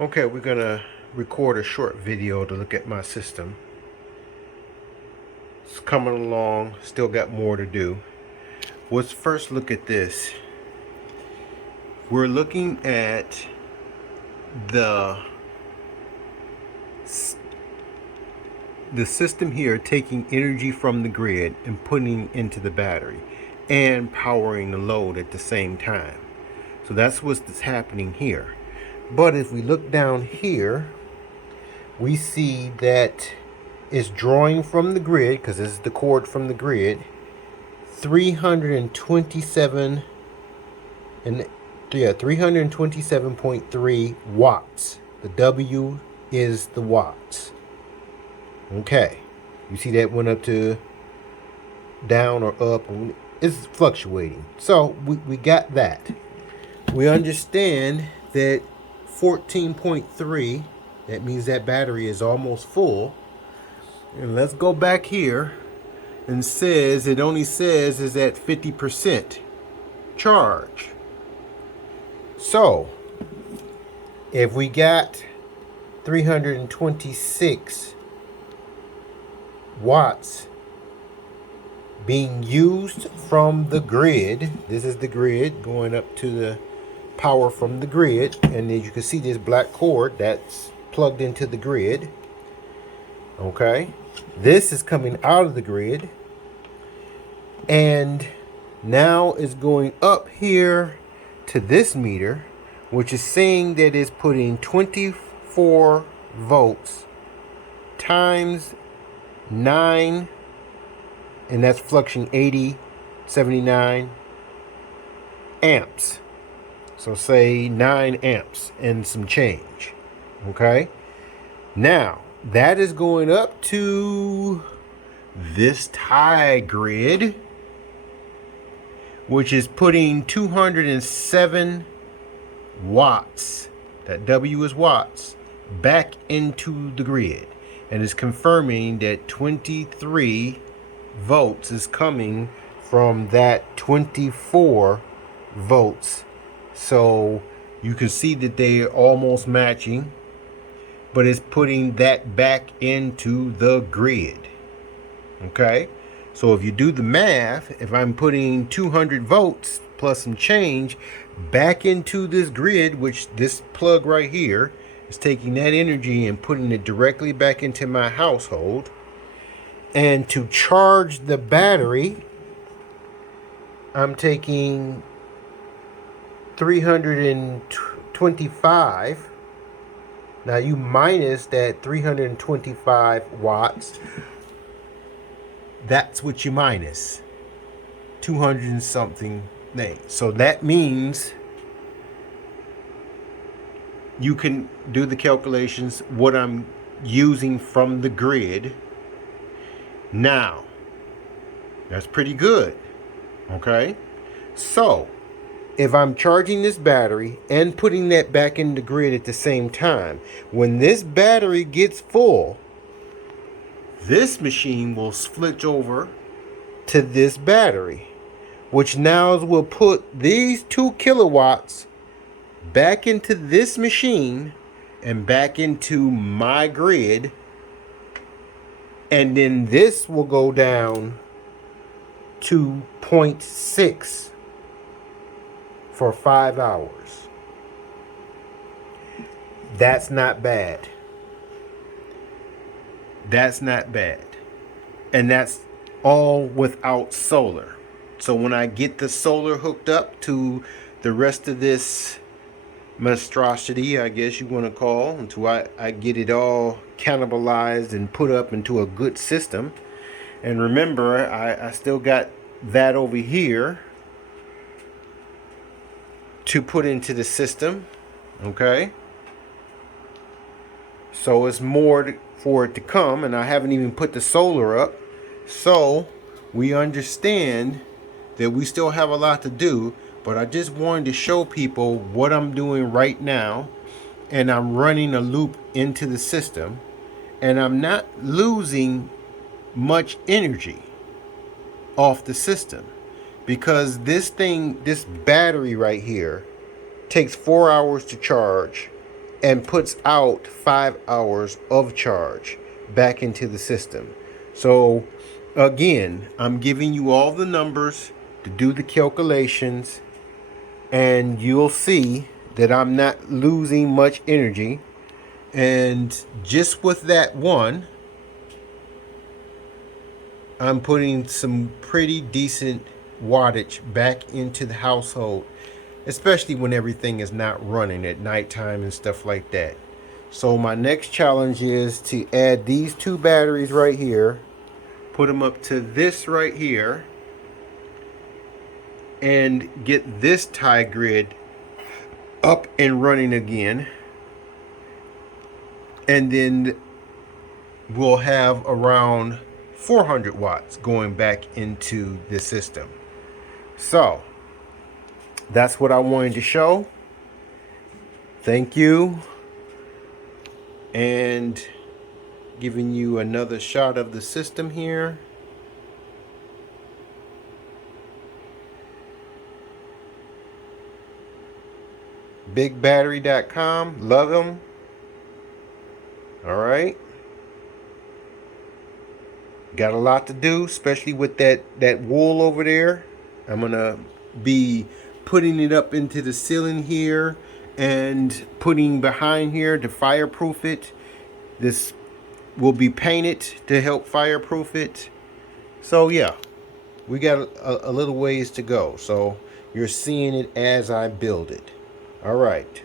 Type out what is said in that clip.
Okay, we're gonna record a short video to look at my system. It's coming along, still got more to do. Let's first look at this. We're looking at the system here taking energy from the grid and putting into the battery and powering the load at the same time. So that's what's happening here. But if we look down here, we see that it's drawing from the grid, because this is the cord from the grid, 327 and 327.3 watts. The W is the watts. Okay, you see that went up to down or up, it's fluctuating. So we got that. We understand that 14.3, that means that battery is almost full. And let's go back here and says it only says is at 50% charge. So if we got 326 watts being used from the grid, this is the grid going up to the power from the grid, and as you can see this black cord that's plugged into the grid. Okay, this is coming out of the grid and now it's going up here to this meter, which is saying that it's putting 24 volts times 9, and that's fluctuating 80, 79 amps. So say 9 amps and some change. Okay, now that is going up to this tie grid, which is putting 207 watts, that W is watts, back into the grid, and is confirming that 23 volts is coming from that 24 volts. So you can see that they are almost matching, but it's putting that back into the grid. Okay, so if you do the math, if I'm putting 200 volts plus some change back into this grid, which this plug right here is taking that energy and putting it directly back into my household, and to charge the battery, I'm taking 325. Now you minus that 325 watts. That's what you minus. 200 and something things. So that means you can do the calculations what I'm using from the grid. Now, that's pretty good. Okay? So, if I'm charging this battery and putting that back in the grid at the same time, when this battery gets full, this machine will switch over to this battery, which now will put these 2 kilowatts back into this machine and back into my grid. And then this will go down to 0.6 for 5 hours. That's not bad. That's not bad. And that's all without solar. So when I get the solar hooked up to the rest of this monstrosity, I guess you want to call, until I get it all cannibalized and put up into a good system. And remember, I still got that over here to put into the system. Okay, so it's more for it to come, and I haven't even put the solar up. So we understand that we still have a lot to do, but I just wanted to show people what I'm doing right now, and I'm running a loop into the system, and I'm not losing much energy off the system, because this battery right here takes 4 hours to charge and puts out 5 hours of charge back into the system. So again, I'm giving you all the numbers to do the calculations, and you'll see that I'm not losing much energy. And just with that one, I'm putting some pretty decent wattage back into the household, especially when everything is not running at nighttime and stuff like that. So my next challenge is to add these two batteries right here, put them up to this right here, and get this tie grid up and running again. And then we'll have around 400 watts going back into the system. So that's what I wanted to show. Thank you. And giving you another shot of the system here. BigBattery.com. Love them. All right. Got a lot to do, especially with that wool over there. I'm going to be putting it up into the ceiling here and putting behind here to fireproof it. This will be painted to help fireproof it. So yeah, we got a little ways to go. So you're seeing it as I build it. All right.